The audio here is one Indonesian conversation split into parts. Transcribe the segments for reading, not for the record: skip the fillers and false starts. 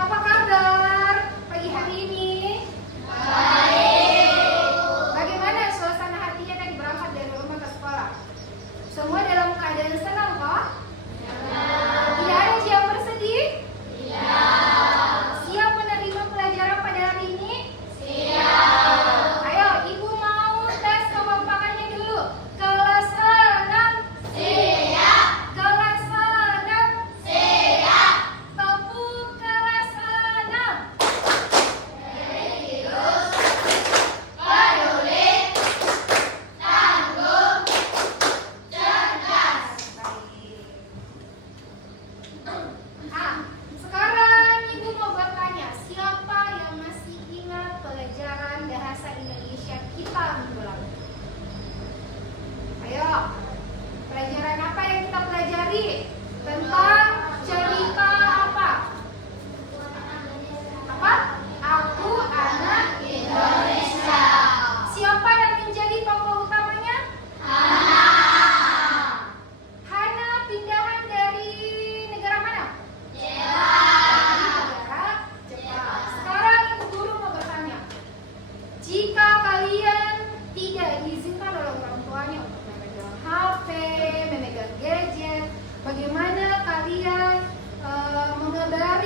Apa kabar?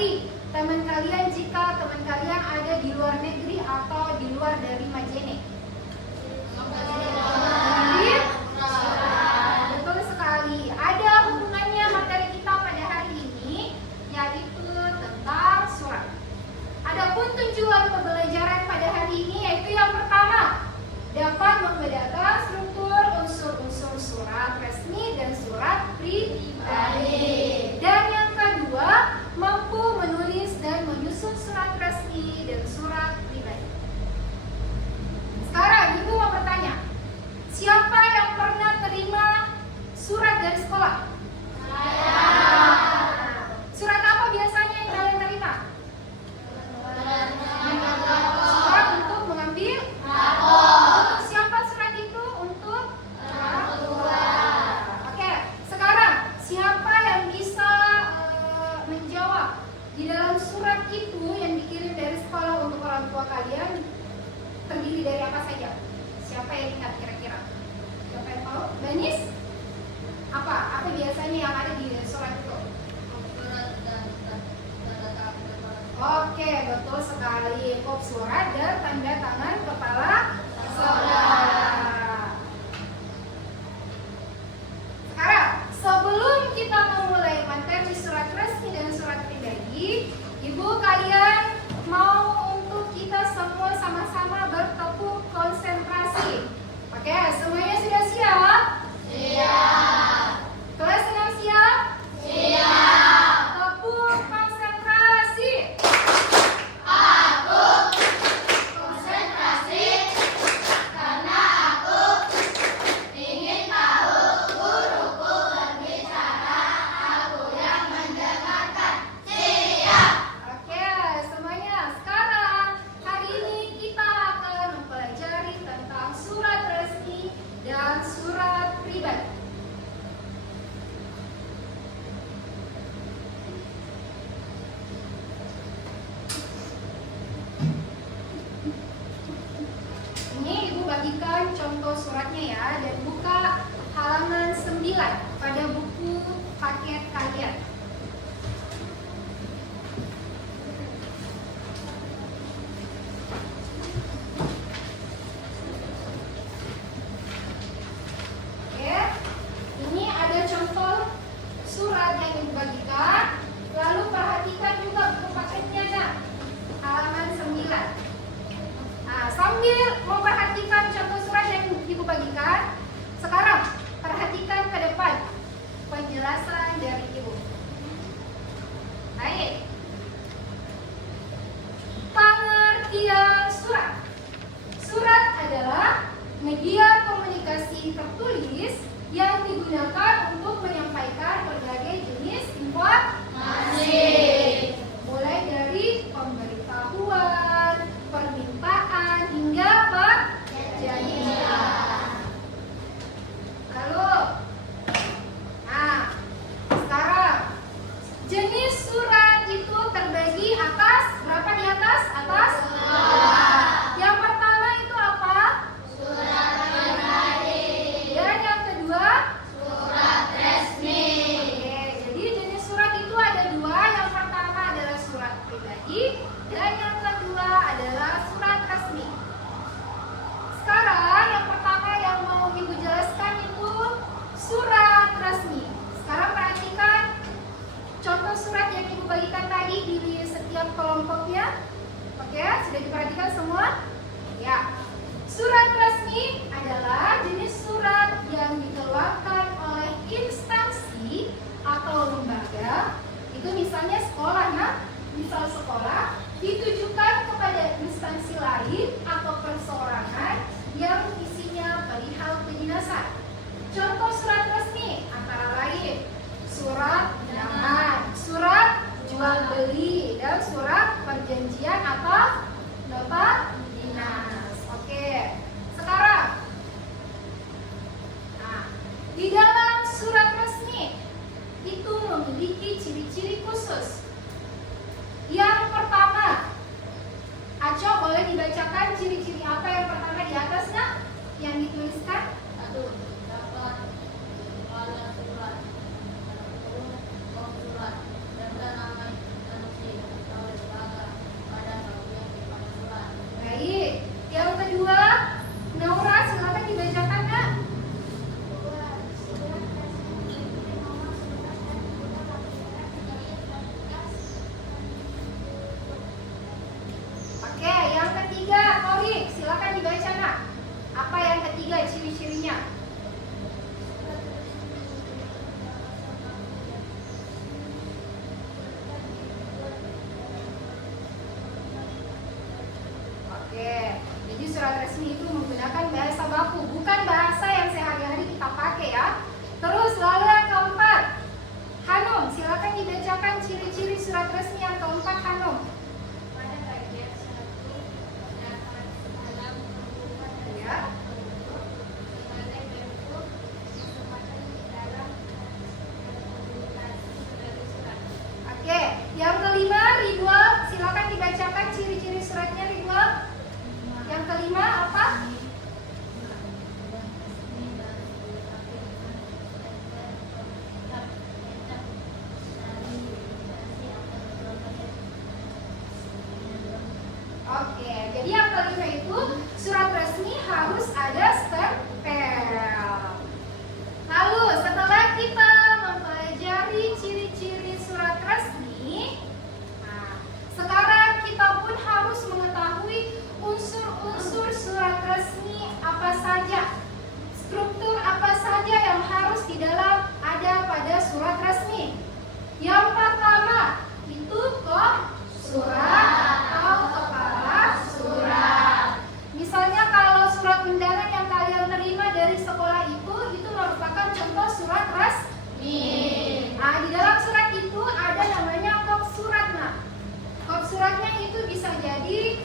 cari teman kalian jika teman kalian ada di luar negeri atau di luar dari Majene? Betul sekali. Ada hubungannya materi kita pada hari ini, yaitu tentang surat. Adapun tujuan pembelajaran pada hari ini yaitu yang pertama, dapat membedakan struktur unsur-unsur surat resmi dan surat pribadi. Dan yang kedua, mampu menulis dan menyusun surat resmi dan surat pribadi. Sekarang Ibu mau bertanya, siapa yang pernah terima surat dari sekolah? Saya. Surat apa biasanya yang kalian terima? Surat untuk mengambil rapor. Untuk siapa surat itu? Untuk orang tua. Oke, sekarang siapa yang bisa menjawab di dalam surat itu yang dikirim dari sekolah untuk orang tua kalian terdiri dari apa saja? Siapa yang ingat kira-kira? Siapa yang tahu? Danis? Apa biasanya yang ada di surat itu? Oke, betul sekali. Kop surat dan tanda tangan kepala sekolah. Sekarang, sebelum kita memulai materi surat resmi dan surat pribadi, Ibu kalian mau untuk kita semua sama-sama bertepuk konsentrasi. Oke, semuanya sudah siap? Siap. Kelas 6 siap? Siap. Tepuk konsentrasi. Aku konsentrasi karena aku ingin tahu guruku berbicara, aku yang mendengarkan. Siap. Oke, semuanya. Sekarang hari ini kita akan mempelajari tentang surat resmi dan surat pribadi. Ini Ibu bagikan contoh suratnya ya, dan buka halaman 9 pada buku paket kalian. Oke, ini ada contoh surat yang Ibu bagikan. Lalu perhatikan juga buku paketnya, nah, halaman 9. Nah, sambil memperhatikan contoh surat yang Ibu bagikan, sekarang perhatikan ke depan penjelasan dari Ibu. Baik. Pengertian surat. Surat adalah media komunikasi tertulis yang digunakan untuk menyampaikan berbagai jenis informasi. Mulai dari pemberitahuan, permintaan, hingga perjanjian. Lalu, nah, sekarang jenis surat itu terbagi atas, berapa di atas? Atas? Yang pertama itu apa? Surat pribadi. Dan yang kedua? Surat resmi. Oke, jadi jenis surat itu ada dua. Yang pertama adalah surat pribadi, dan yang kedua adalah surat resmi. Sekarang yang pertama yang mau Ibu jelaskan itu surat resmi. Sekarang perhatikan contoh surat yang Ibu bagikan tadi di setiap kelompoknya. Oke, sudah diperhatikan semua? Ya. Surat resmi adalah jenis surat yang dikeluarkan oleh instansi atau lembaga. Itu misalnya sekolah, nah, misal sekolah ditujukan kepada instansi lain atau perseorangan yang isinya perihal kedinasan. Contoh surat resmi antara lain surat undangan, surat jual beli, dan surat perjanjian atau nota dinas. Oke, sekarang, nah, di dalam surat resmi itu memiliki ciri-ciri khusus. Yang pertama, Aco boleh dibacakan ciri-ciri apa yang pertama di atasnya yang dituliskan? Satu, dapat kepala surat. Surat dan surat resmi itu menggunakan bahasa baku, bukan bahasa yang sehari-hari kita pakai ya. Terus lalu yang keempat, Hanum, silakan dibacakan ciri-ciri surat resmi yang keempat, Hanum. Pada bagian 1 terdapat salam pembuka dan Ya. sebagai bentuk kesempatan di dalam komunikasi melalui surat. Oke, yang kelima, Ridwan, silakan dibacakan ciri-ciri suratnya, Ridwan. Yang kelima apa? Oke, jadi yang kelima itu surat resmi harus ada stempel. Lalu setelah kita mempelajari ciri-ciri surat resmi, nah, sekarang kita pun harus mengetahui unsur-unsur surat resmi apa saja, struktur apa saja yang harus di dalam ada pada surat resmi. Yang pertama itu kop surat atau kepala surat. Misalnya kalau surat undangan yang kalian terima dari sekolah itu merupakan contoh surat resmi. Nah, di dalam surat itu ada namanya kop surat. Nah, kop suratnya itu bisa jadi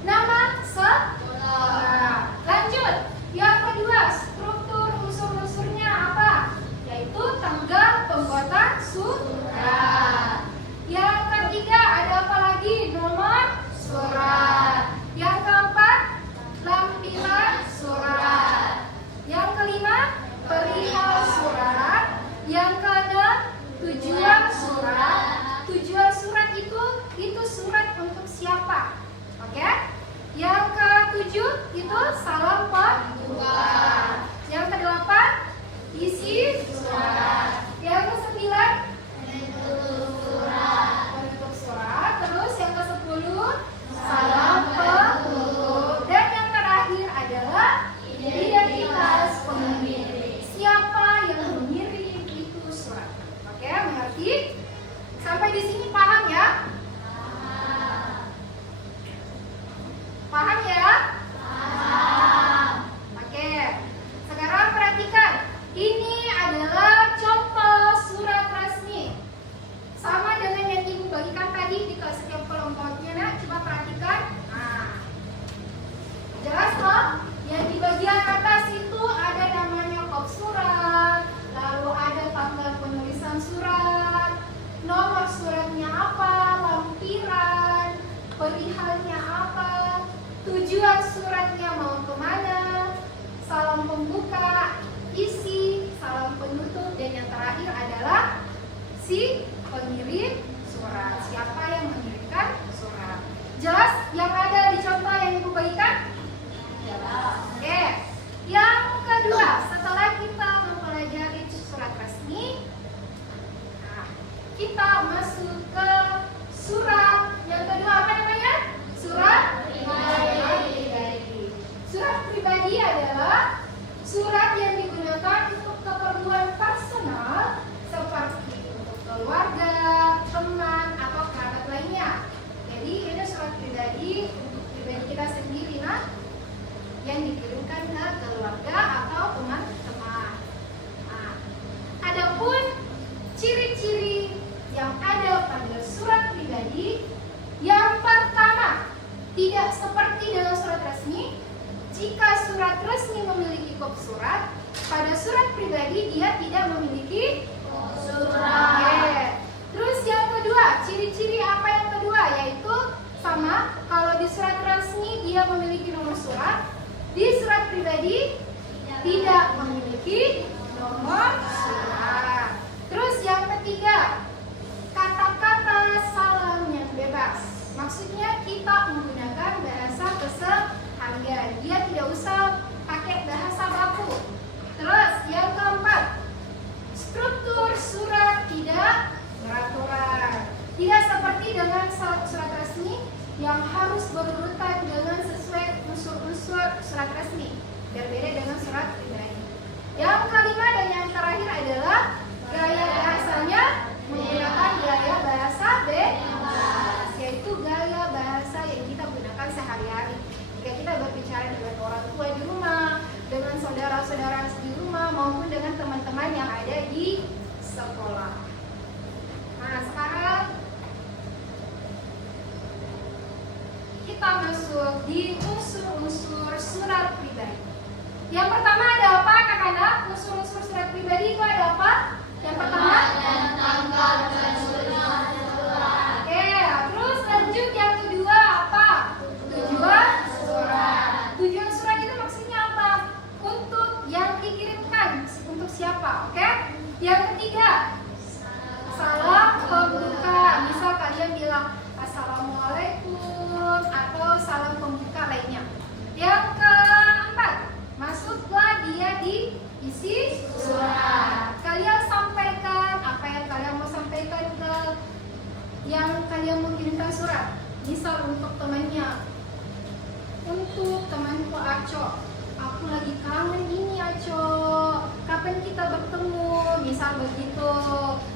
nama sekolah. Lanjut, yang kedua, struktur unsur-unsurnya apa? Yaitu tanggal pembuatan surat. Yang ketiga ada apa lagi? Nomor surat. Yang keempat, lampiran surat. Yang kelima, perihal surat. Yang keenam, tujuan surat. Tujuan surat itu surat untuk siapa? Oke? Yang ketujuh itu salam pembuka. Yang kedelapan, isi surat. Yang kesembilan, penutup surat. Terus yang ke-10, salam penutup. Dan yang terakhir adalah identitas pengirim. Siapa yang mengirim itu surat? Oke, mengerti? Sampai di sini paham ya? Paham ya? Oke. Sekarang perhatikan. Ini adalah contoh surat resmi. Sama dengan yang Ibu bagikan tadi di setiap kelompoknya. Nah, coba perhatikan. Nah, jelas toh? Yang di bagian atas itu ada namanya kop surat, lalu ada tanggal penulisan surat, nomor suratnya apa, lampiran, perihalnya apa, tujuan suratnya mau kemana, salam pembuka, isi, salam penutup, dan yang terakhir adalah si pengirim surat. Siapa yang mengirimkan surat? Jelas yang ada di contoh yang Ibu bagikan? Jelas. Oke. Yang kedua, setelah kita mempelajari surat resmi, nah, kita masuk ke surat yang kedua. Apa namanya? Surat pribadi. Surat pribadi adalah surat yang digunakan untuk keperluan personal seperti untuk keluarga, teman, atau kerabat lainnya. Jadi ini surat pribadi untuk pribadi kita sendiri, nah, yang dikirimkan ke keluarga atau teman-teman. Nah, adapun ciri-ciri yang ada pada surat pribadi, yang pertama, tidak seperti dalam surat resmi. Jika surat resmi memiliki kop surat, pada surat pribadi dia tidak memiliki kop surat. Oke. Terus yang kedua, ciri-ciri apa yang kedua? Yaitu sama, kalau di surat resmi dia memiliki nomor surat, di surat pribadi tidak memiliki nomor surat. Terus yang ketiga, kata-kata salam yang bebas. Maksudnya kita menggunakan bahasa keseharian. Dia tidak usah pakai bahasa baku. Terus yang keempat, struktur surat tidak beraturan. Tidak seperti dengan surat resmi yang harus berurutan dengan sesuai unsur-unsur surat resmi. Berbeda dengan surat pribadi. Yang kelima dan yang terakhir adalah gaya bahasanya menggunakan gaya bahasa bebas, yaitu gaya bahasa yang kita gunakan sehari-hari. Jika kita Yang pertama ada apa kakak-kakak? Unsur-unsur surat pribadi itu ada apa? Yang pertama tanggal dan surat. oke, terus lanjut yang kedua apa? Tujuan Surat. Tujuan surat itu maksudnya apa? Untuk yang dikirimkan, untuk siapa? Oke? Yang ketiga, salam pembuka. Misal kalian bilang Assalamualaikum atau salam pembuka lainnya. Yang keempat, masuklah dia di isi surat. Kalian sampaikan apa yang kalian mau sampaikan ke yang kalian mau kirimkan surat. Misal untuk temannya, untuk temanku Aco, aku lagi kangen ini Aco, kapan kita bertemu, misal begitu.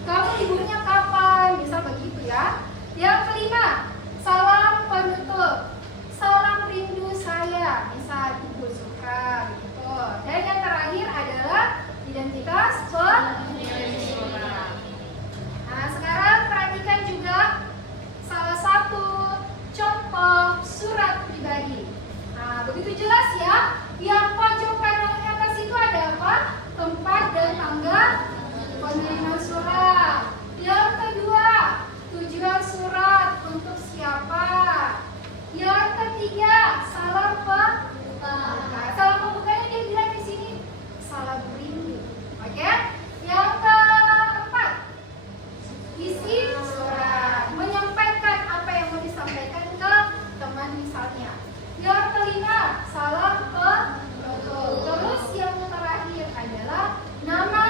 Kamu liburnya kapan, misal begitu ya. Yang kelima, salam penutup, salam rindu saya, misal ibu suka gitu. Dan yang terakhir adalah identitas pengirim surat. Nah sekarang perhatikan juga salah satu contoh surat pribadi. Nah, begitu jelas ya. Yang pojok kanan atas itu ada apa? Tempat dan tanggal pengiriman surat. Yang kedua, tujuan surat untuk siapa? Yang ketiga, salam pembuka. Salam pembukanya dia bilang di sini salam rindu. Oke? Yang keempat, isi surat, menyampaikan apa yang mau disampaikan ke teman misalnya. Yang kelima, salam penutup. Terus yang terakhir adalah nama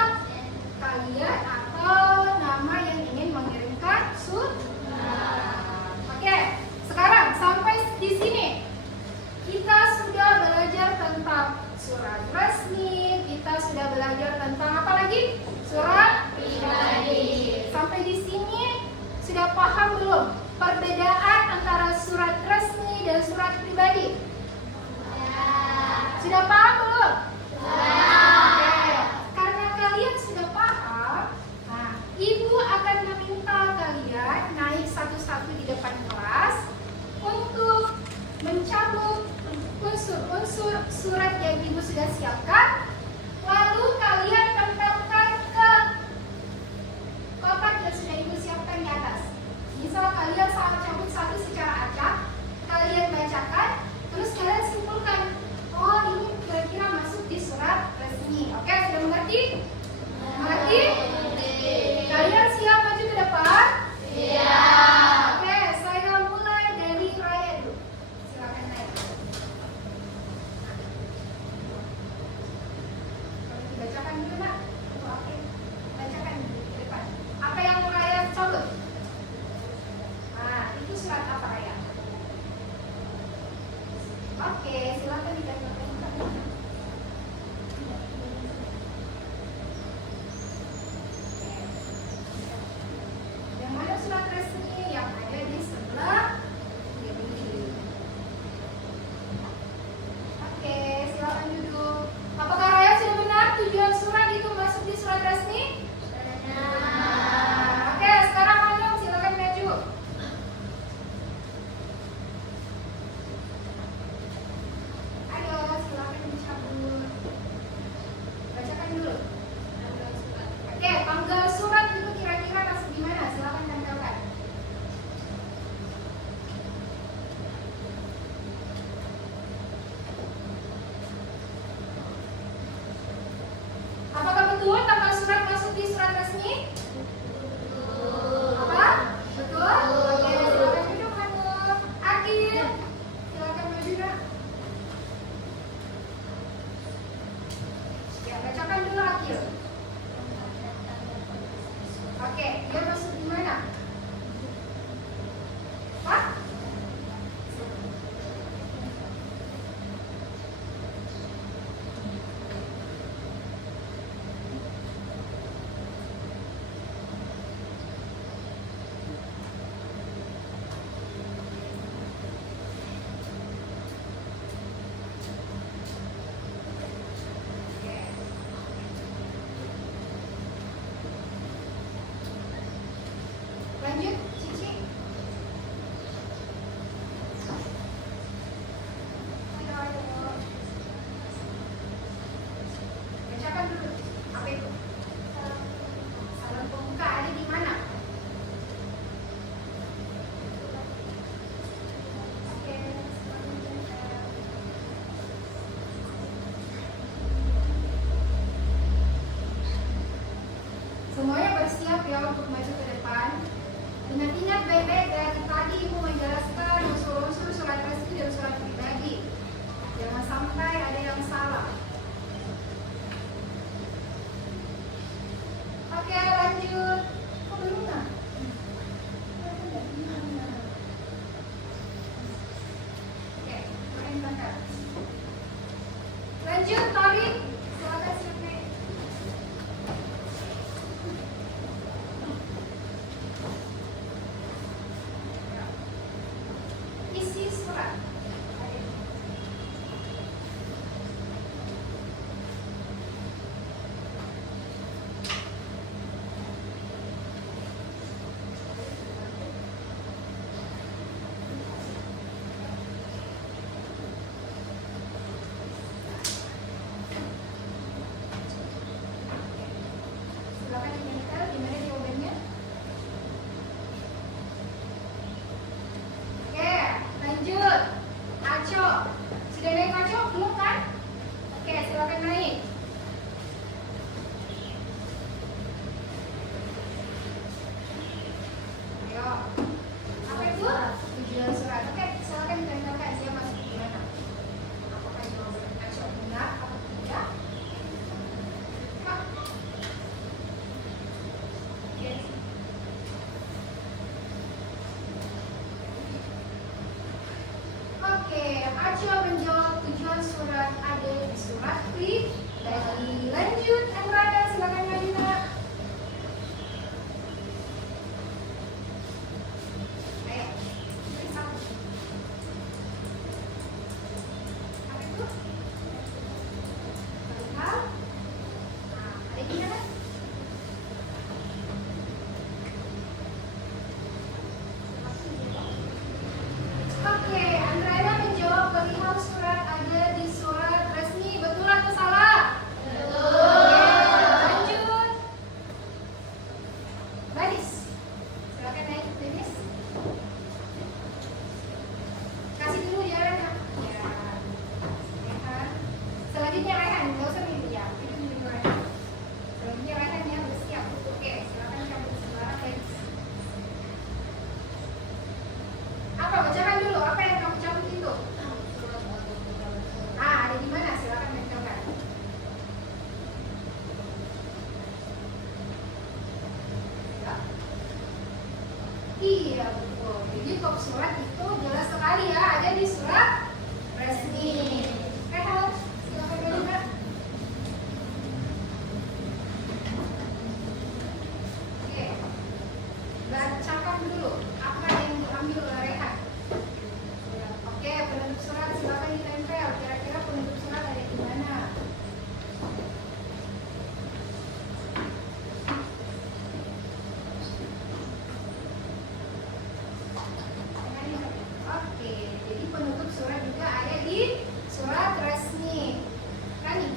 kalian atau nama yang ingin mengirimkan surat. Oke, sekarang sampai di sini kita sudah belajar tentang surat resmi, kita sudah belajar tentang apa lagi? Surat pribadi. Sampai di sini sudah paham belum perbedaan antara surat resmi dan surat pribadi? Sudah paham belum? Oke. Karena kalian sudah paham, nah, ibu akan meminta kalian naik satu-satu di depan kelas untuk mencabut unsur-unsur surat yang ibu sudah siapkan. Lalu kalian tempelkan ke kotak yang sudah ibu siapkan di atas. Misal kalian saat cabut satu secara acak, kalian bacakan, terus kalian simpulkan, oh ini kira-kira masuk di surat resmi. Oke, sudah mengerti? Mengerti? Kalian siap maju ke depan? Siap. Oke, saya mulai dari Raya dulu. Silakan naik. Bacakan dulu Mbak. Oke, bacakan dulu ke depan. Apa yang Raya contoh? Nah, itu surat apa Raya? Oke, silakan dibacakan. Yang mana surat resmi? Yang ada di sebelah kiri. Oke, silakan duduk. Apakah Raya sudah benar tujuan surat itu masuk di surat resmi? Oke, sekarang Anung silakan maju. Ayo. Ingat baik-baik dari tadi Ibu menjelaskan unsur-unsur surat resmi dan surat pribadi. Jangan sampai ada yang salah. Oke, lanjut. Kok belum nah? Oke, main belakang. Lanjut, Tori. Silakan survei. Isi surat. Silakan dinyanyikan gimana jawabannya. Oke, lanjut. Aco. Sudah naik Aco? Belum kan? Oke, silakan naik. Ayo. Apa itu? Tujuan surat. Oke, silakan ditempelkan saya masuk di mana. Apakah jawaban Aco benar atau tidak? Hah? Yes. Oke, Aco menjawab tujuan surat ada di surat pribadi. Lanjut, Andrada, silakan maju nak. Ayo, beri satu. Apa itu? Perihal. Nah, ada gimana? Oke, Andrada menjawab perihal surat ada di surat resmi. Betul atau salah? Oke, lanjut. Baris. Silakan naik, Denis. Kasih dulu ya, Rehan. Ya. Rehan. Selanjutnya Rehan, nggak usah mimpi ya. Itu dulu Rehan. Selanjutnya Rehan ya, bersiap. Oke, silakan kamu sebelah Denis. Apa? Bacakan dulu. Apa yang kamu cabut itu? Ah, ada di mana? Silakan bacakan. Ya. Iya betul. Jadi kop surat itu jelas sekali ya ada di surat resmi. Rehan, silakan Rehan. Oke. Bacakan dulu apa yang diambil oleh Rehan. Oke, penutup surat silakan ditempel. Kira-kira penutup surat ada di mana? Oke, jadi penutup surat juga ada di surat resmi. Rani.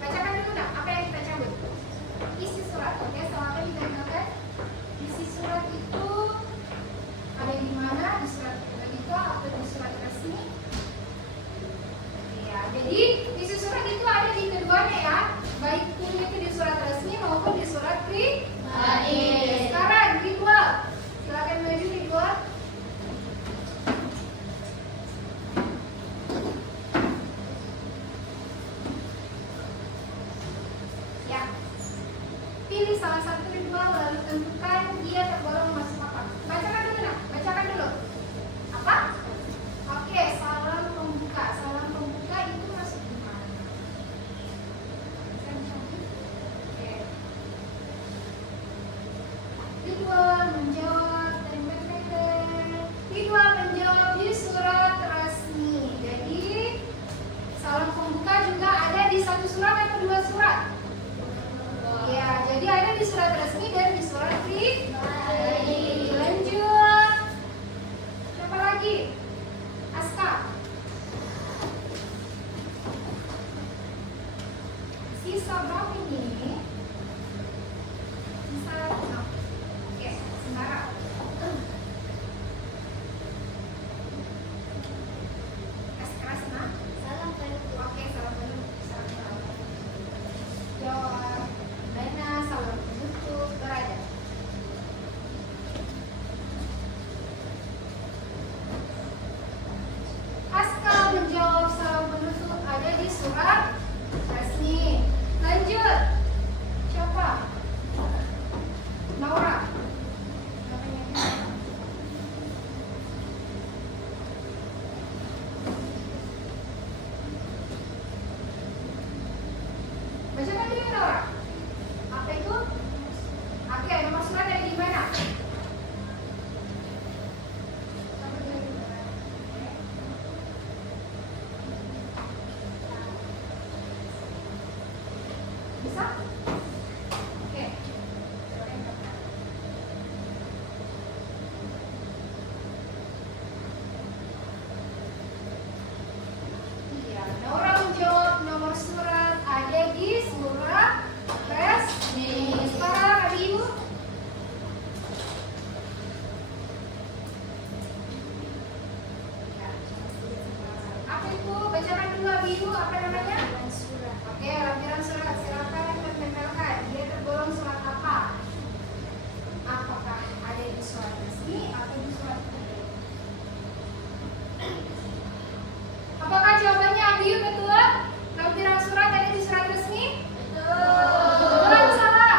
Bacakan dulu nak, apa yang kita cabut? Isi surat, oke, silakan ditempelkan. Isi surat itu ada di mana? Di surat pribadi atau di surat resmi? Ya, jadi isi surat itu ada di keduanya ya, baik itu di surat resmi maupun di surat pribadi. Sekarang ritual, silakan maju ritual. Ya, pilih salah satu ritual lalu tentukan dia tergolong masuk apa. Bacakan dulu nak, bacakan dulu. Apa? Oke, salam pembuka. Salam pembuka itu masuk di mana? Oke. Ritual menjawab Ritual menjawab di surat resmi. Jadi salam pembuka juga ada di satu surat atau dua surat? Ya, jadi ada di surat resmi dan di surat pribadi. Lanjut. Siapa lagi? Aska. Sisa berapa ini? Sisa 6. Oke, sementara. Keras-keras nah. Salam penutup. Oke, salam penutup. Bacakan dulu Nora. Apa itu? Oke, nomor surat ada di mana? Bisa? Oke. Iya, Nora menjawab nomor surat ada di surat resmi. Sekarang ada Ibu. Apa itu? Bacakan dulu Ibu, apa namanya? Oke, lampiran surat. Silakan menempelkan. Dia tergolong surat apa? Apakah ada di surat resmi atau di surat resmi? Apakah jawabannya Abiyu betul? Lampiran surat ada di surat resmi? Betul atau salah?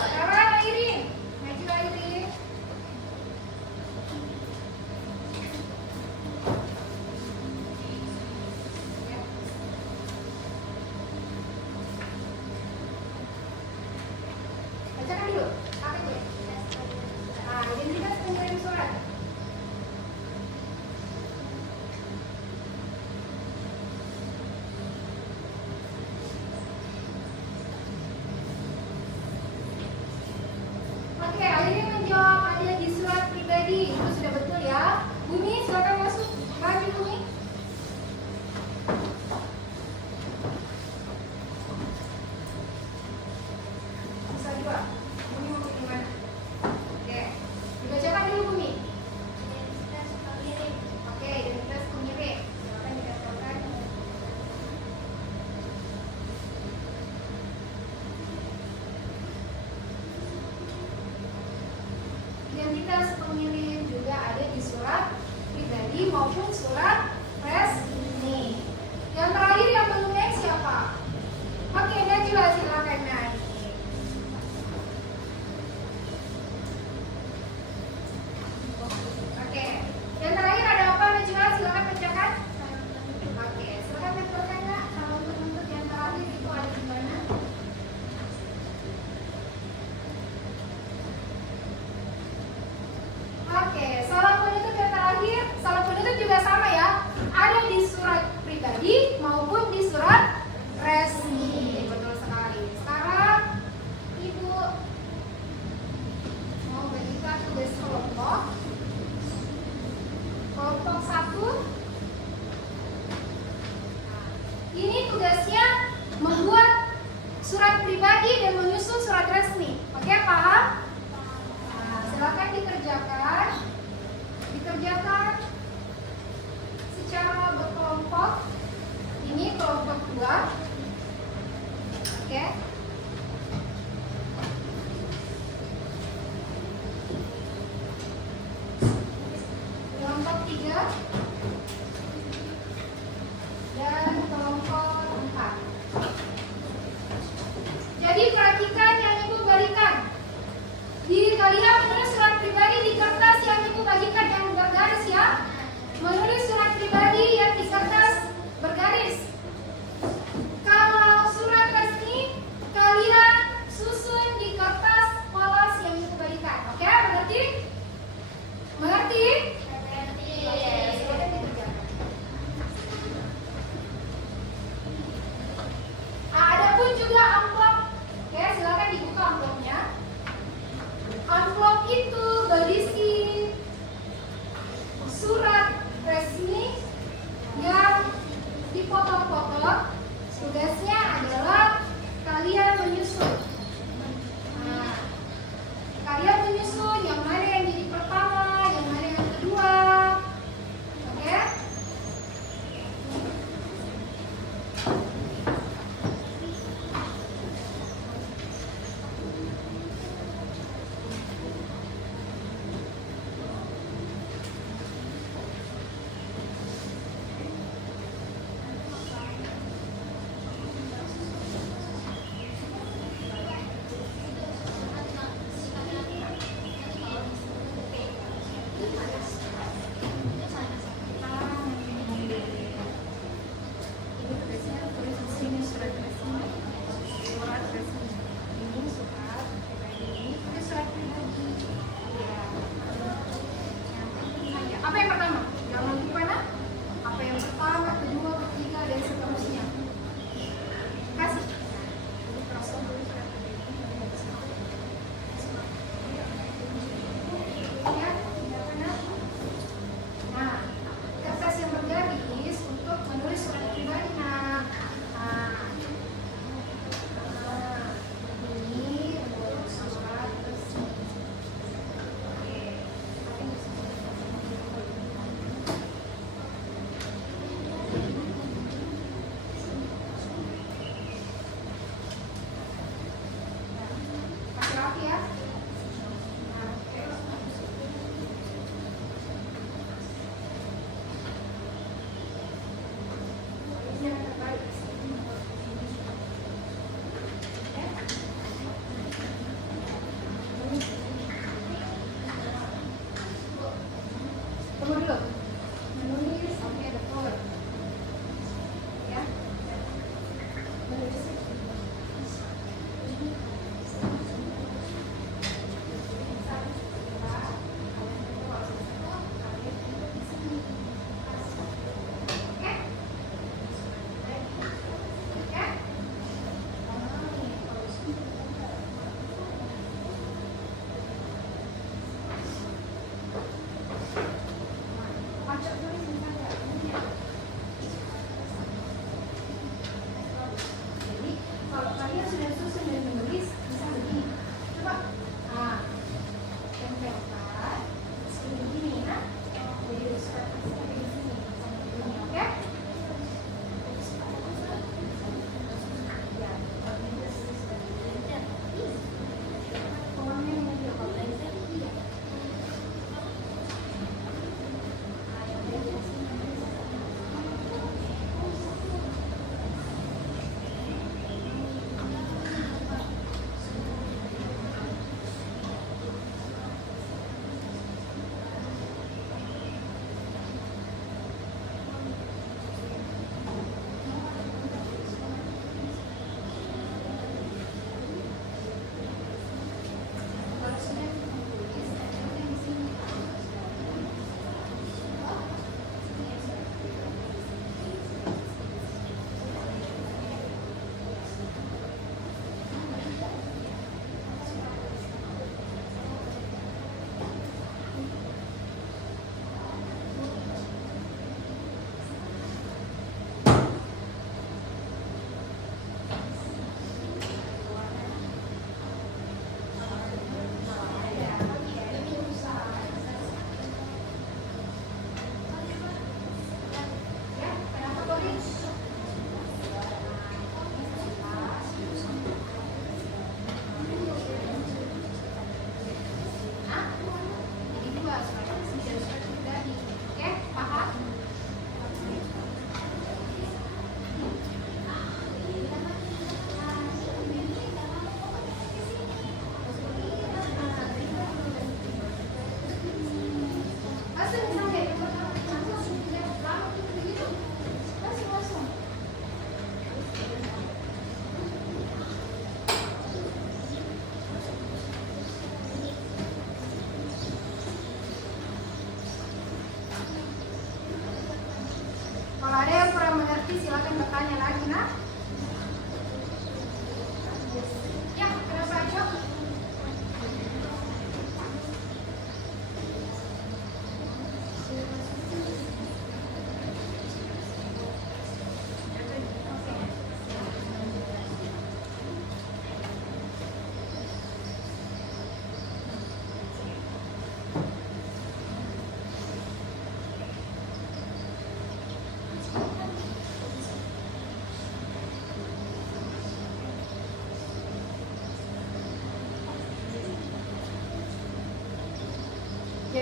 Sekarang Airin. Maju Airin. Ya. Bacakan dulu. Apa itu? Nah, identitas pengirim surat. Oke, akhirnya menjawab ada di surat pribadi. Itu sudah betul ya. Bumi, silakan masuk. Maju Bumi. Bisa juga. Bumi mau pergi mana? Oke. Dibacakan dulu Bumi. Oke, identitas pengirim. Silakan dikatakan. Identitas pengirim juga ada di surat pribadi maupun surat resmi. Yang terakhir yang belum naik siapa? Oke, Najwa silakan naik. Oke, yang terakhir ada apa Najwa? Silakan bacakan. Oke, silakan tempelkan Kak. Kalau untuk yang terakhir itu ada di mana? Oke, salam penutup yang terakhir, salam penutup juga sama ya. Ada di surat pribadi maupun di surat resmi. Betul sekali. Sekarang Ibu mau bagikan tugas kelompok. Kelompok 1. Ini tugasnya membuat surat pribadi dan menyusun surat resmi. Oke, paham? Nah, silakan dikerjakan secara berkelompok. Ini kelompok 2. Oke. Kelompok 3 dan kelompok 4. Jadi perhatikan yang Ibu berikan. Diri kalian menulis surat pribadi di kertas yang Ibu bagikan yang bergaris ya. Menulis surat pribadi yang di kertas bergaris. Kalau surat resmi kalian susun di kertas polos yang Ibu berikan. Oke, mengerti? Mengerti? Oke, silakan dikerjakan. Ada pun juga amplop. Oke, silakan dibuka amplopnya. Amplop itu berisi surat resmi yang dipotong-potong. Tugasnya adalah kalian menyusun. Nah, kalian menyusun yang mana yang jadi pertama, yang mana yang kedua. Oke? Ini tugasnya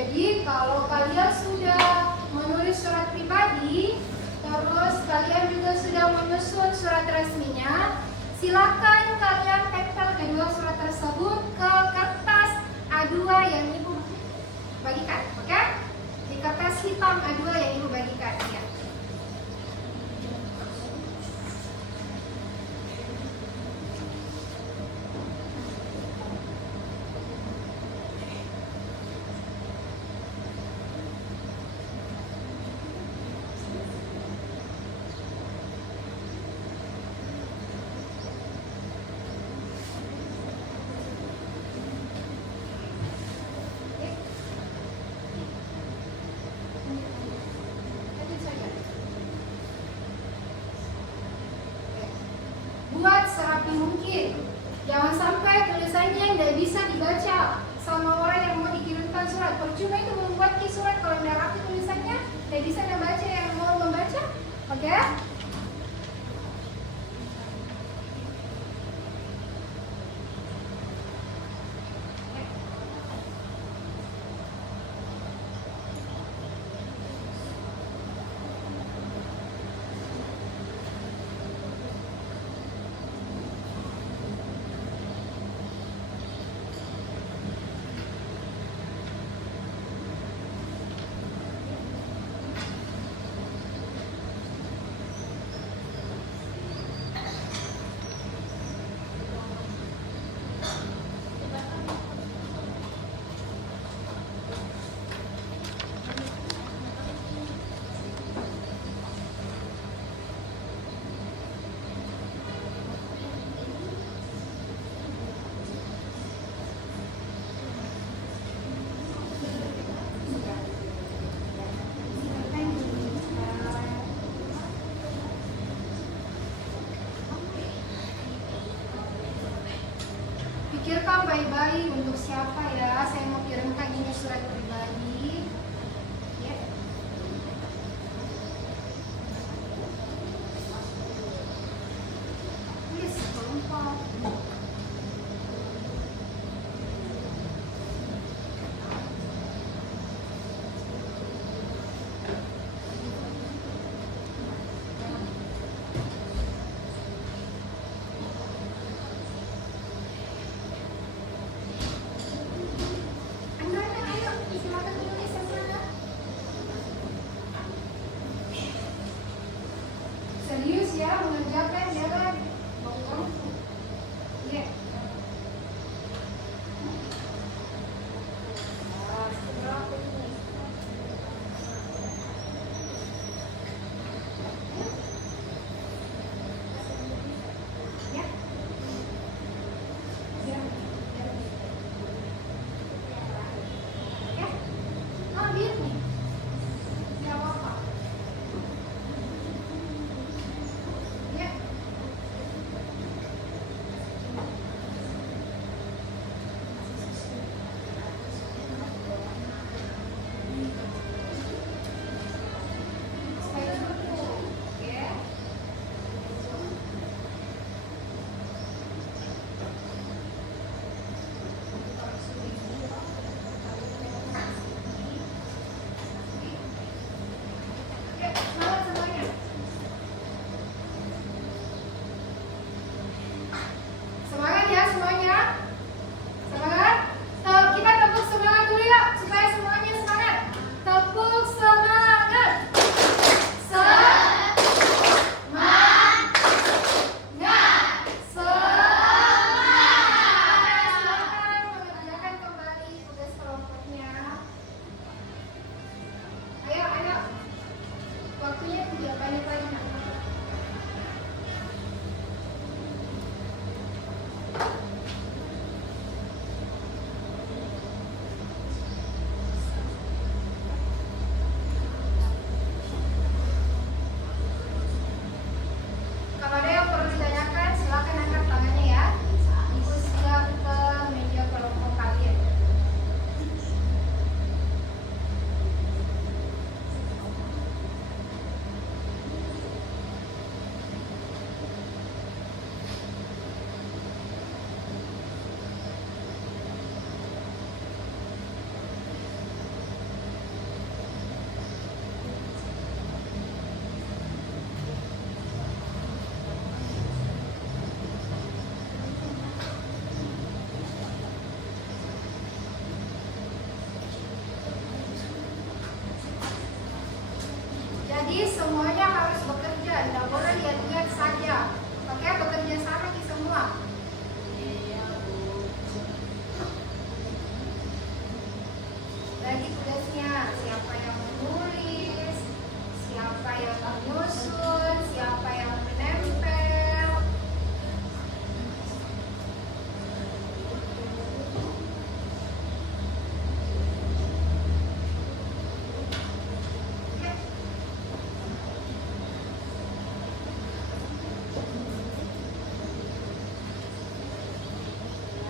Jadi kalau kalian sudah menulis surat pribadi, terus kalian juga sudah menyusun surat resminya, silakan kalian tempel kedua surat tersebut ke kertas A2 yang Ibu bagikan, oke? Di kertas hitam A2 yang Ibu bagikan, ya. Buat serapi mungkin. Jangan sampai tulisannya tidak bisa dibaca sama orang yang mau dikirimkan surat. Percuma itu membuat surat kalau tidak rapi tulisannya, tidak bisa membaca yang mau membaca. Oke? Pikirkan baik-baik untuk siapa ya saya mau kirimkan ini surat pribadi. Ya. Tulis kelompok. Anak-anak ayo Jadi semuanya harus bekerja, tidak boleh lihat-lihat saja. Oke, bekerja sama di semua. Lagi tugasnya, siapa yang menulis, siapa yang menyusun, siapa yang menempel. Oke.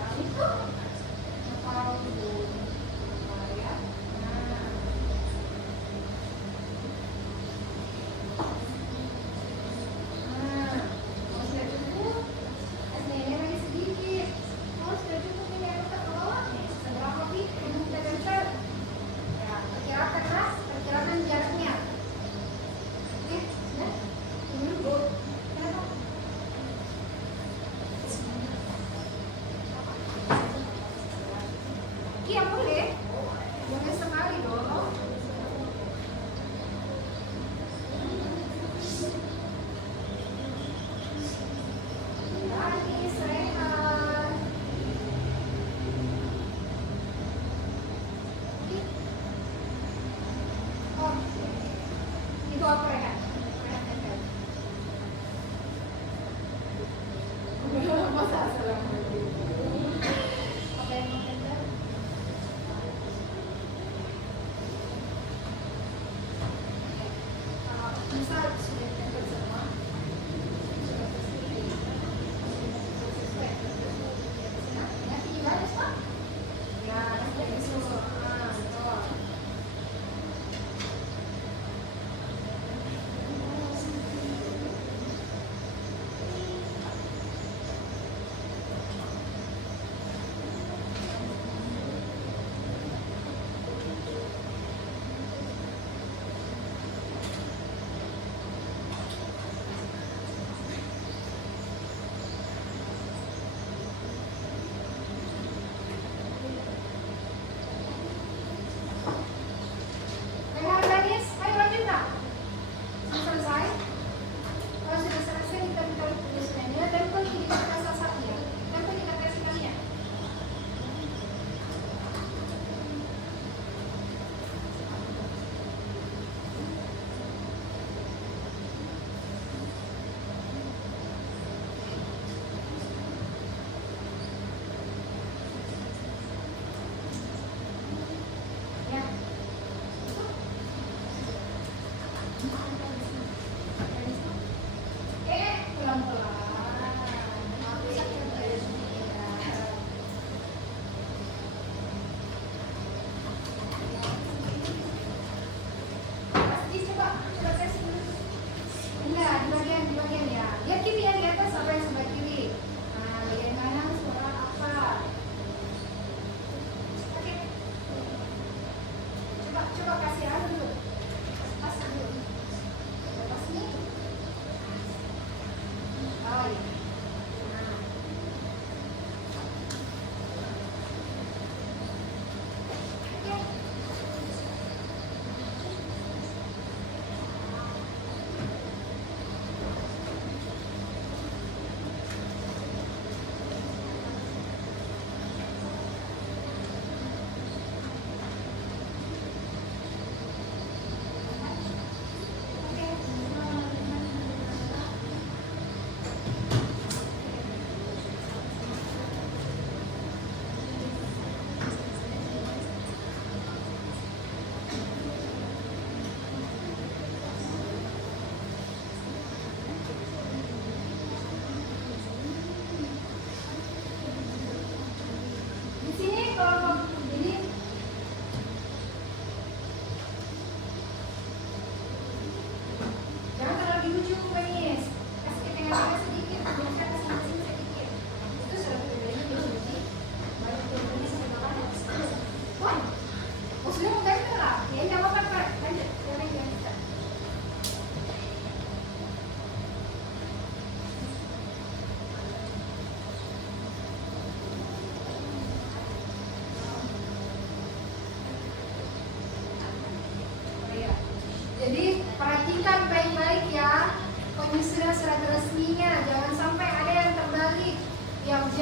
Nah, itu kalau ya. Nah, kalau sudah cukup, es nenek lagi sedikit. Kalau sudah cukup ini air ke bawah, seberapa feet yang kita tempel? Ya, perkirakan mas, perkirakan jaraknya. Oke, nah, ini bu. Kenapa? Iya boleh, boleh sekali dong. Lagi sehat. Oh, itu apa ya? Rehat tempel. Masa assalamualaikum. Apa yang mau tempel? Misal sudah tempel semua, sudah bersih. Nanti dibalas pak? Ya, nanti disuruh. Ah, betul.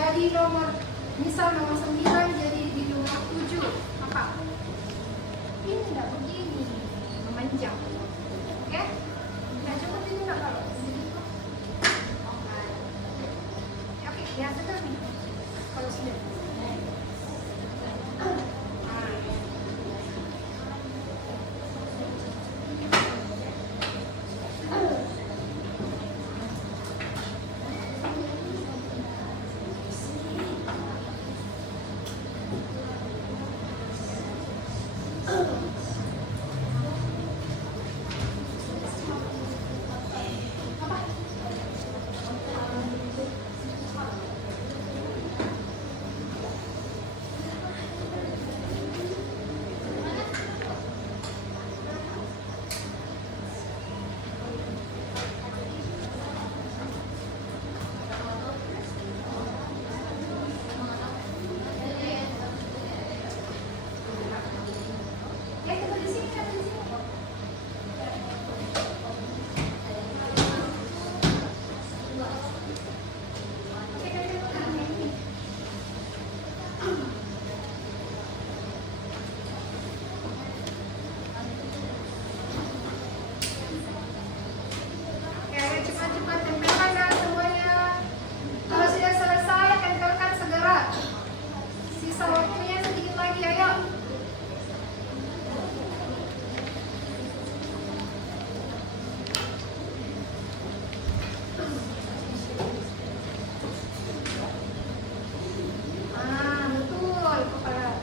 jadi nomor, misal nomor 9 jadi di nomor 7. Apa? Ini enggak begini, memanjang. Oke? Nah, coba dulu enggak kalau begitu. Oke, biasa kan nih. Kalau sudah. Ya, coba di sini, coba di sini. Oke, ini. Oke, ayo cepat-cepat tempelkan dah semuanya. Kalau sudah selesai, tempelkan segera. Sisa waktunya sedikit lagi, ayo. Betul, kepala.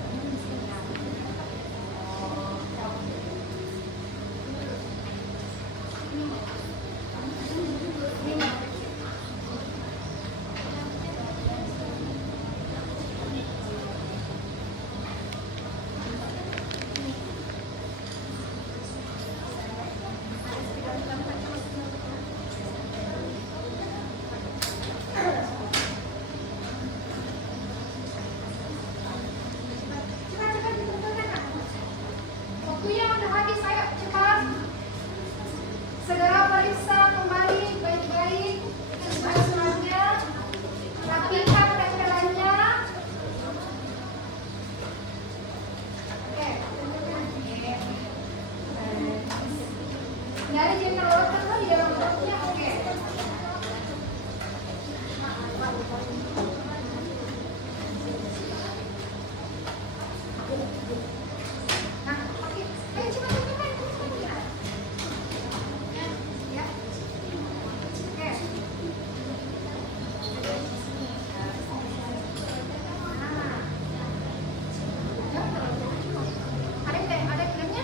Cepat-cepat ditempelkan. Waktunya udah habis, ayo cepat. Segera periksa kembali baik-baik surat-suratnya, rapikan tempelannya. Oke, dari general kan di dalam kotaknya. Oke. Nah, oke. Ayo cepat tempelkan. Ya. Oke. Ada kirimnya?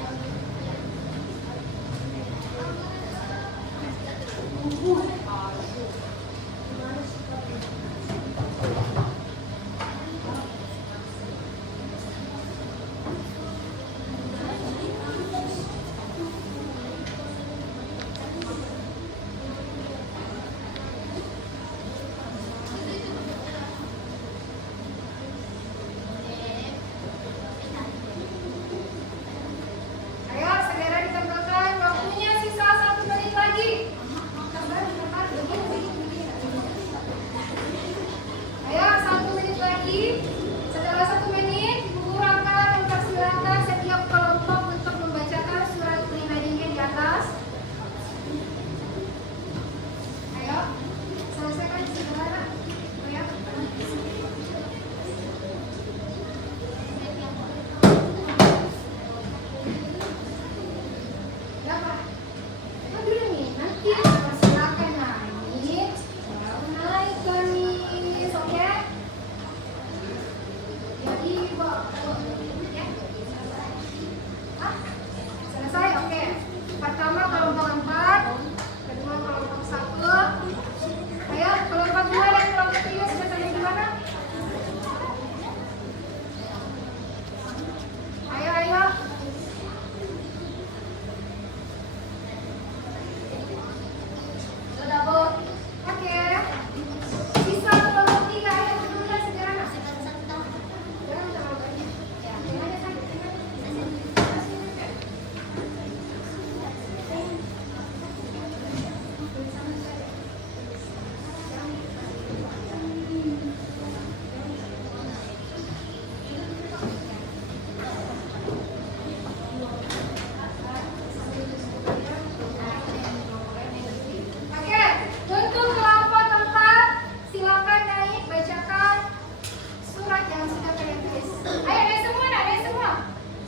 Ayo naik semua, naik semua.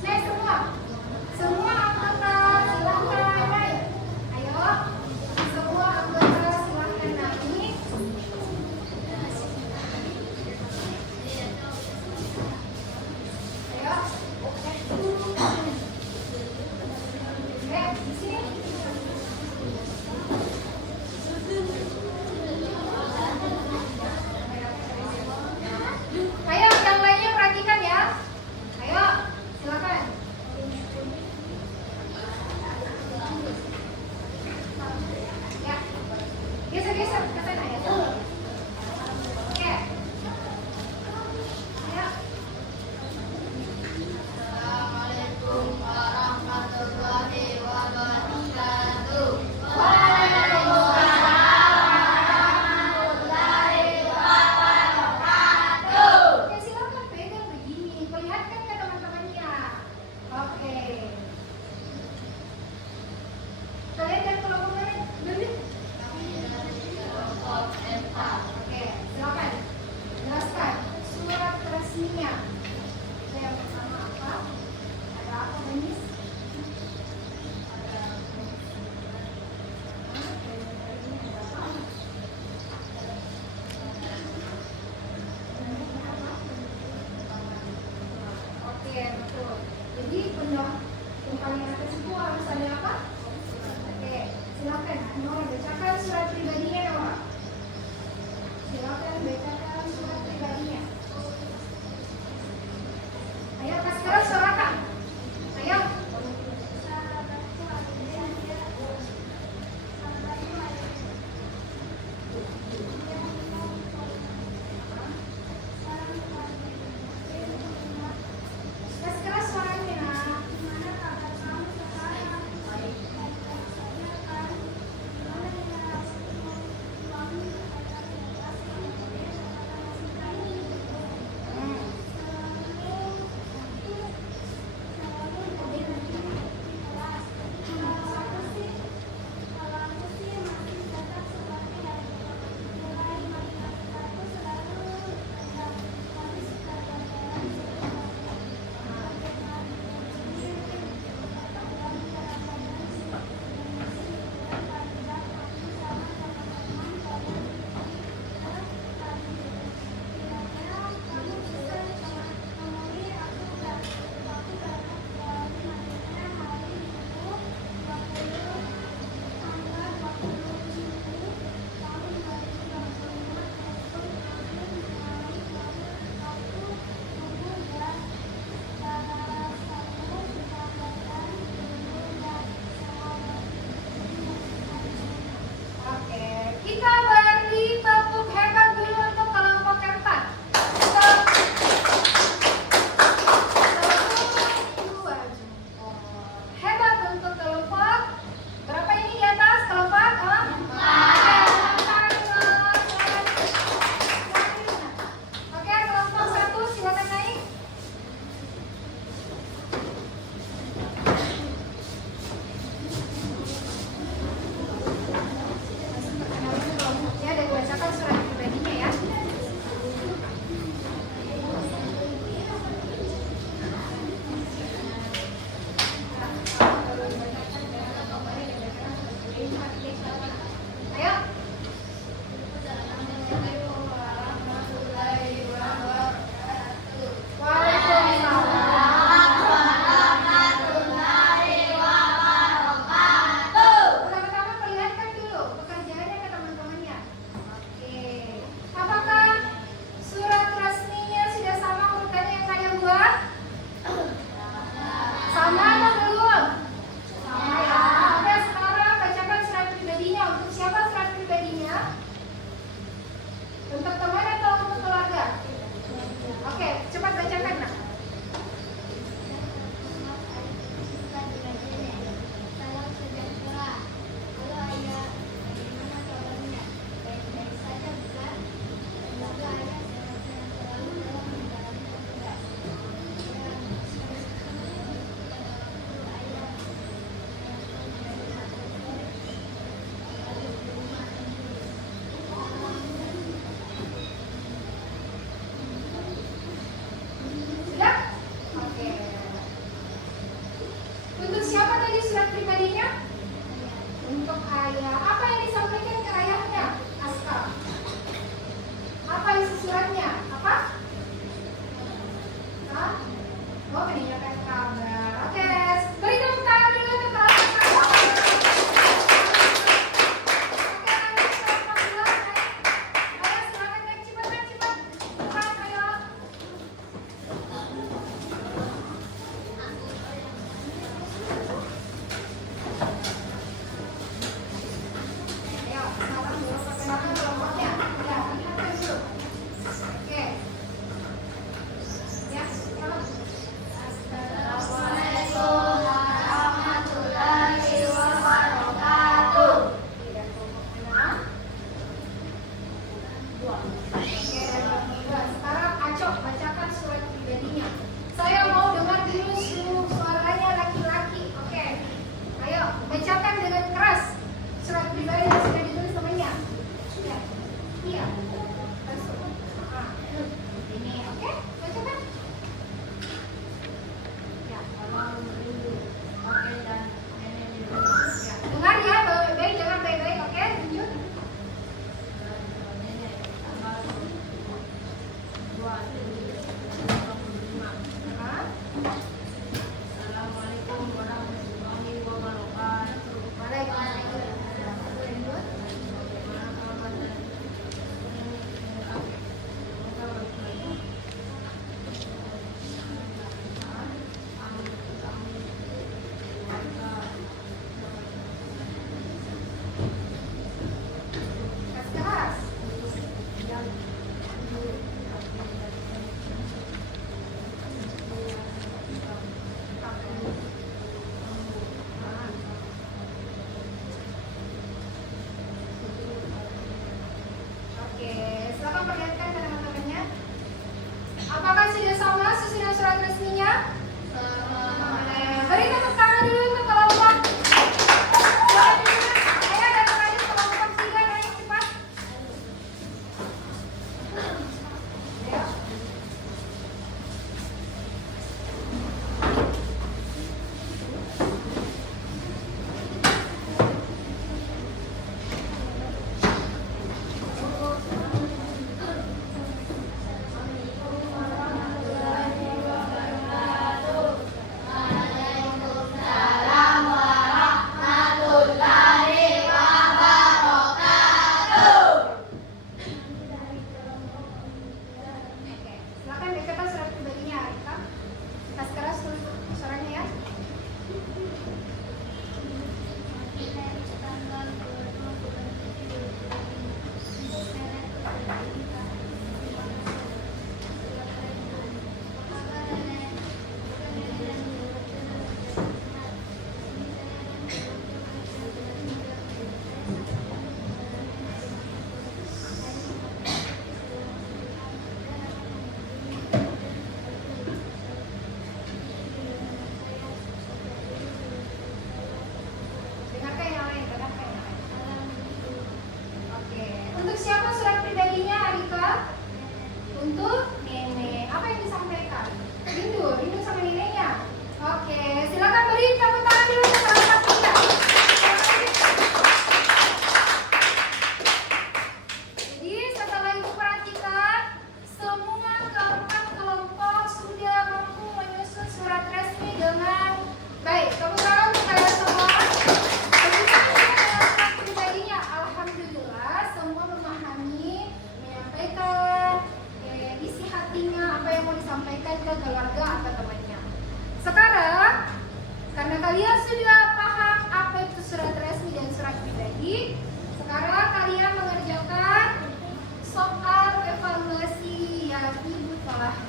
Naik semua. Semua anggota silakan naik. Ayo. Semua anggota silakan naik. Ayo. Di sini. Ayo, yang lainnya perhatikan ya. Ayo, silakan. Ya, geser-geser ke sana ya. Oke. Ayo. Assalamualaikum warahmatullahi wabarakatuh. Oke, silakan pegang begini. Perlihatkan ke teman-temannya. Oke. Kalian dari kelompok mana? Beli? Oke, silakan. Jelaskan surat resminya. Itu yang pertama apa? Ada apa, Denis? Oke, betul. Jadi yang paling atas itu harus ada apa? Oke, silakan. Nora bacakan surat pribadinya, Nora. Silakan bacakan surat pribadinya. Ayo, sekarang suarakan. Ayo. Keras suaranya, nak.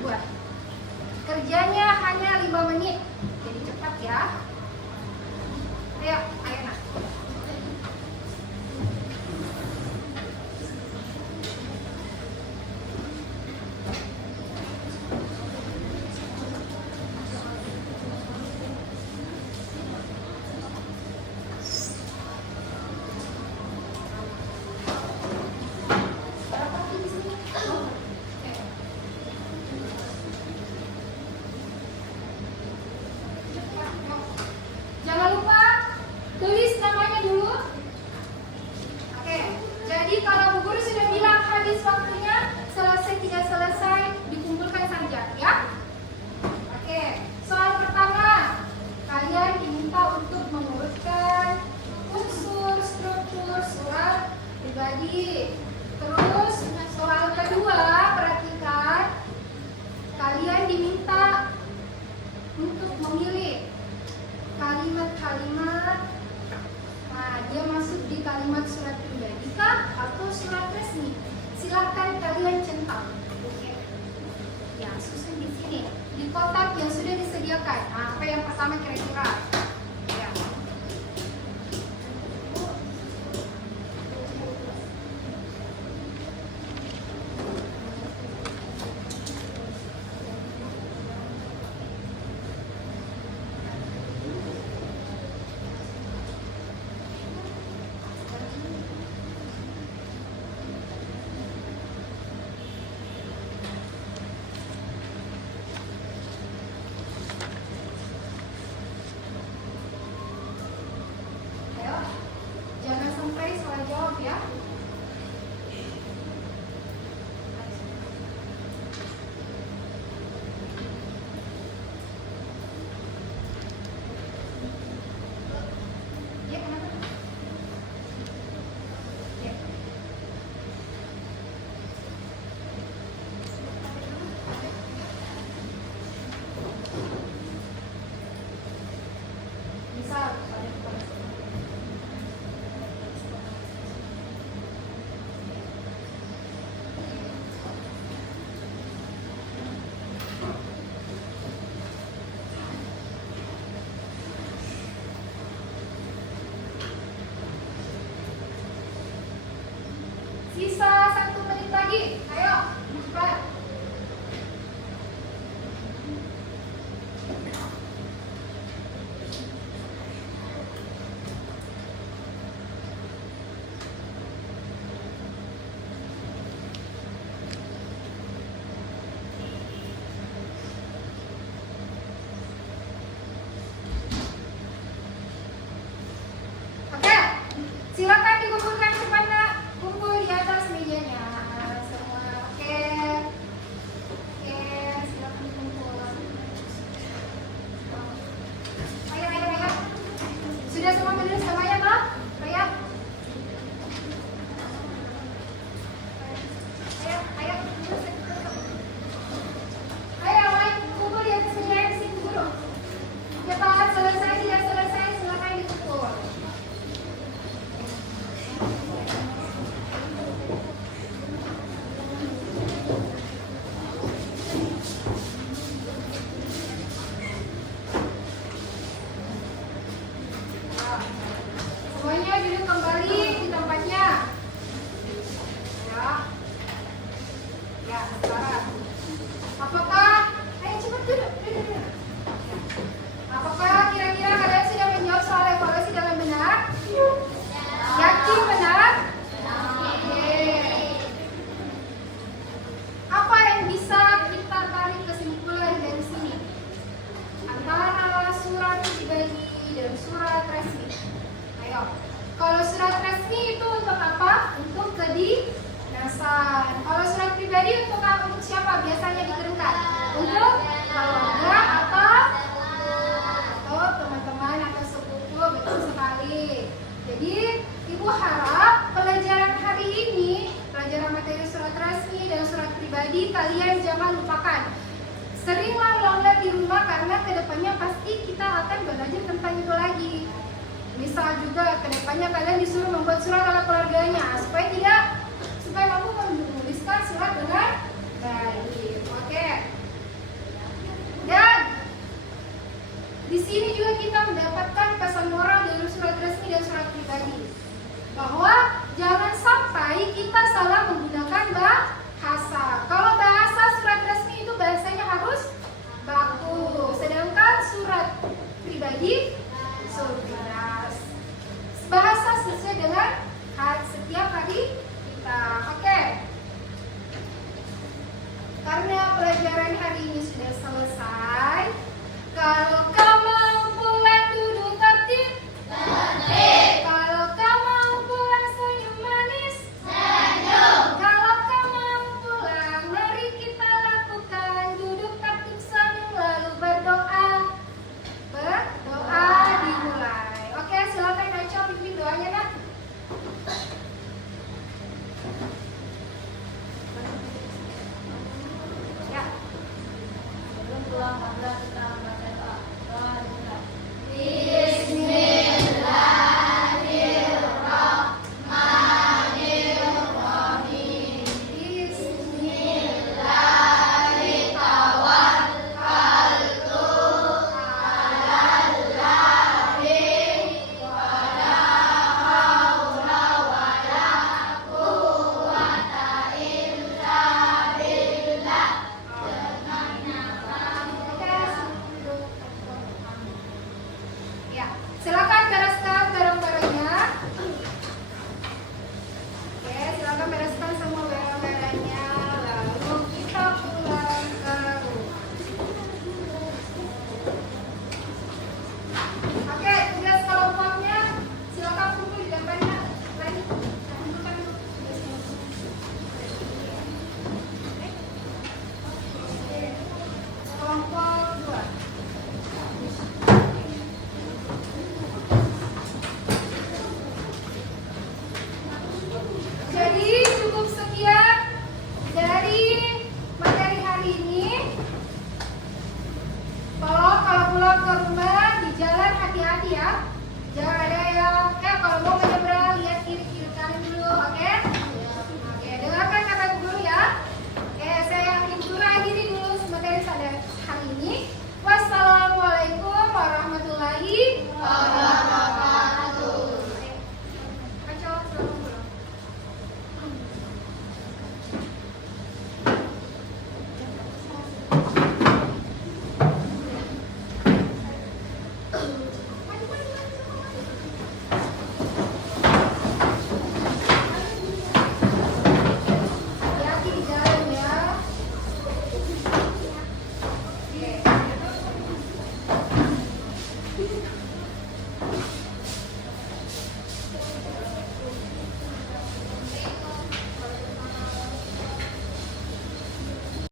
buat. Kerjanya hanya 5 menit. Jadi cepat ya. Ayo, ayo nak. Jangan lupa tulis namanya dulu. Oke, jadi kalau Bu Guru sudah bilang habis waktunya, selesai tidak selesai, dikumpulkan saja ya. Oke, soal pertama, kalian diminta untuk mengurutkan unsur struktur surat pribadi. Terus soal kedua, perhatikan, kalian diminta untuk memilih kalimat-kalimat. Nah, dia masuk di kalimat surat pribadi kah atau surat resmi? Silakan kalian centang. Oke. Ya, susun di sini di kotak yang sudah disediakan. Nah, apa yang pertama kira-kira? Ya. Ayo, jangan sampai salah jawab ya. Ya, kenapa? Ya. Misal, sisa 1 menit lagi. Ayo, cepat. Oke, silakan dikumpulkan kepada kumpul di atas mejanya. Semua oke. Oke, silakan dikumpul. Ayo, ayo, ayo. Sudah semua menulis namanya, Pak? Ayo. Ayo, ayo. Ayo, mulai kumpul di atas meja yang sini dulu. Cepat, selesai, tidak selesai, silakan dikumpul. Semuanya duduk kembali di tempatnya. Ya. Ya, sekarang. Apakah ayo cepat duduk. Ya. Apakah kira-kira kalian sudah menjawab soal evaluasi dengan benar? Yakin benar? Oke. Apa yang bisa kita tarik kesimpulan dari sini? Antara surat pribadi dan surat resmi. Ayo. Kalau surat resmi itu untuk apa? Untuk kedinasan. Kalau surat pribadi untuk apa? Untuk siapa biasanya dikirimkan? Untuk keluarga atau teman-teman atau sepupu. Betul sekali. Jadi Ibu harap pelajaran hari ini, pelajaran materi surat resmi dan surat pribadi, kalian jangan lupakan. Seringlah ulang-ulang di rumah karena kedepannya pasti kita akan belajar tentang itu lagi. Misal juga kedepannya kalian disuruh membuat surat ala keluarganya supaya mampu menuliskan surat dengan baik. Oke. Karena pelajaran hari ini sudah selesai, kalau